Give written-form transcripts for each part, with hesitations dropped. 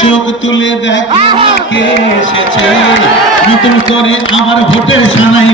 চোখ তুলে দেখো কে এসেছে নতুন করে আমার ভোটের সানাই।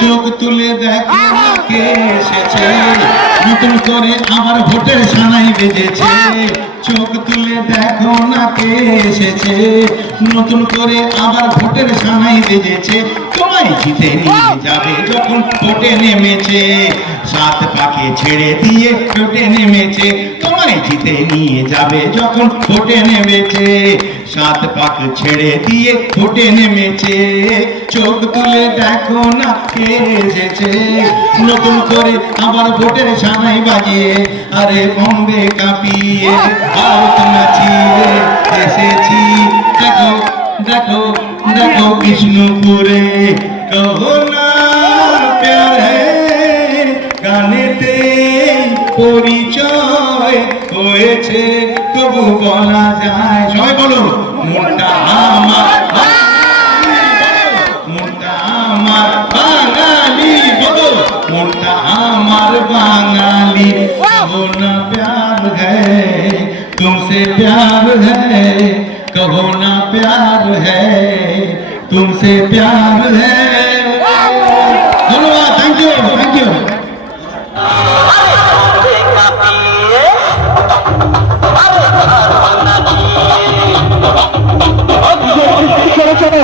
চোখ তুলে দেখো কে এসেছে নতুন করে আমার ভোটের সানাই বেজেছে। চোখ তুলে দেখো না কে এসেছে নতুন করে আবার ভোটের সানাই বেজেছে। তোমায় জিতে নিয়ে যাবে যখন ভোটে নেমেছে, সাত পাকে ছেড়ে দিয়ে ভোটে নেমেছে। তোমায় জিতে নিয়ে যাবে যখন ভোটে নেমেছে, সাত পাক ছেড়ে দিয়ে ভোটে নেমেছে। চোখ তুলে দেখো না কে এসেছে নতুন করে আবার ভোটের সানাই বাজিয়ে, আরে বম্বে কাঁপিয়ে ভারত নাচিয়ে এসেছি। দেখো দেখো দেখো বিষ্ণুপুরে কহো না প্যারে গানেতে পরিচয় হয়েছে তবু বলা যায়। সবাই বলো মনটা আমার, মনটা আমার বাঙালি, বলো মনটা আমার বাঙালি। कहो ना प्यार है तुमसे प्यार है, कहो ना प्यार है तुमसे प्यार है। धन्यवाद, थैंक यू थैंक यू। चलो चलो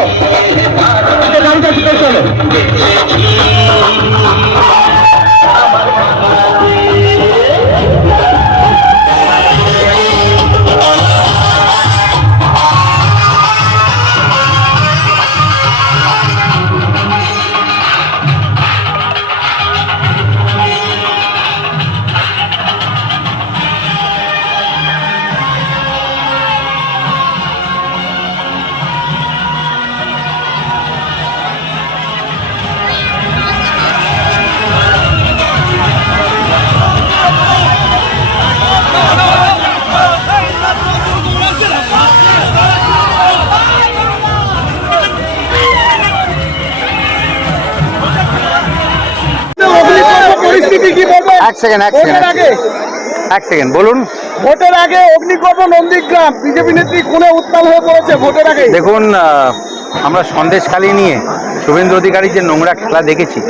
এক সেকেন্ড বলুন। ভোটের আগে অগ্নিকর্ম নন্দীগ্রাম বিজেপি নেত্রী খুনে উত্তাল হয়ে পড়েছে ভোটের আগে। দেখুন, আমরা সন্দেশখালি নিয়ে শুভেন্দু অধিকারীর যে নোংরা খেলা দেখেছি,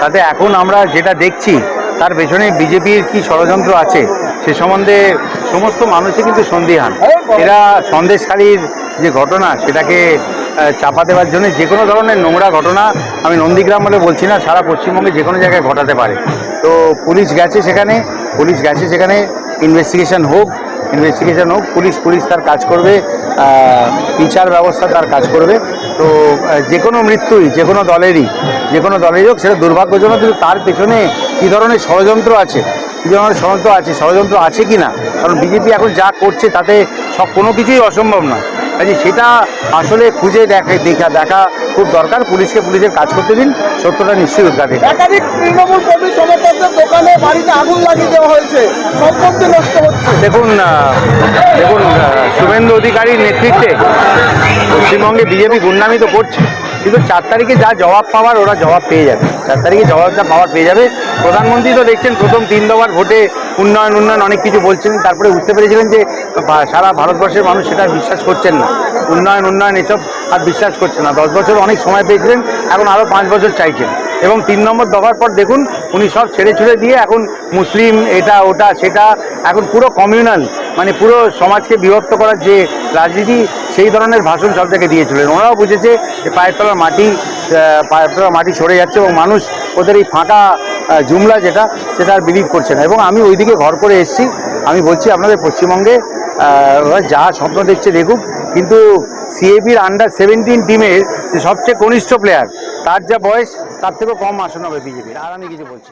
তাতে এখন আমরা যেটা দেখছি তার পেছনে বিজেপির কি ষড়যন্ত্র আছে সে সম্বন্ধে সমস্ত মানুষই কিন্তু সন্দিহান। এরা সন্দেশখালীর যে ঘটনা সেটাকে চাপা দেওয়ার জন্য যে কোনো ধরনের নোংরা ঘটনা, আমি নন্দীগ্রাম বলে বলছি না, সারা পশ্চিমবঙ্গে যে কোনো জায়গায় ঘটাতে পারে। তো পুলিশ গেছে সেখানে ইনভেস্টিগেশন হোক, পুলিশ তার কাজ করবে, বিচার ব্যবস্থা তার কাজ করবে। তো যে কোনো মৃত্যুই যে কোনো দলেরই হোক সেটা দুর্ভাগ্যজনক, কিন্তু তার পেছনে কী ধরনের ষড়যন্ত্র আছে কি না, কারণ বিজেপি এখন যা করছে তাতে কোনো কিছুই অসম্ভব নয়। কাজে সেটা আসলে খুঁজে দেখা খুব দরকার। পুলিশের কাজ করতে দিন, সত্যটা নিশ্চয়ই উদ্ঘাটন। একাধিক তৃণমূল কর্মী সমর্থকদের দোকানে বাড়িতে আগুন লাগিয়ে দেওয়া হয়েছে, সম্পত্তি নষ্ট হচ্ছে। দেখুন শুভেন্দু অধিকারীর নেতৃত্বে পশ্চিমবঙ্গে বিজেপি গুন্ডামি তো করছে, কিন্তু 4 তারিখে যা জবাব পাওয়ার ওরা জবাব পেয়ে যাবে। 4 তারিখে জবাবটা পেয়ে যাবে। প্রধানমন্ত্রী তো দেখছেন প্রথম 3 দফার ভোটে উন্নয়ন অনেক কিছু বলছিলেন, তারপরে বুঝতে পেরেছিলেন যে সারা ভারতবর্ষের মানুষ সেটা বিশ্বাস করছেন না। উন্নয়ন এসব আর বিশ্বাস করছে না। 10 বছর অনেক সময় পেয়েছিলেন, এখন আরও 5 বছর চাইছেন। এবং 3 নম্বর দফার পর দেখুন উনি সব ছেড়ে দিয়ে এখন মুসলিম এটা ওটা সেটা এখন পুরো কমিউনাল, মানে পুরো সমাজকে বিভক্ত করার যে রাজনীতি, সেই ধরনের ভাষণ সব জায়গায় দিয়েছিলেন। ওনারাও বুঝেছে যে পায়ের তলার মাটি সরে যাচ্ছে এবং মানুষ ওদের এই ফাঁকা জুমলা সেটা আর বিলিভ করছে না। এবং আমি ওইদিকে ঘর করে এসেছি। আমি বলছি আপনাদের পশ্চিমবঙ্গে ওরা যা স্বপ্ন দেখছে দেখুক, কিন্তু সিএবির আন্ডার-17 টিমের যে সবচেয়ে কনিষ্ঠ প্লেয়ার, তার যা বয়স তার থেকেও কম আসন হবে বিজেপির। আর আমি কিছু বলছি।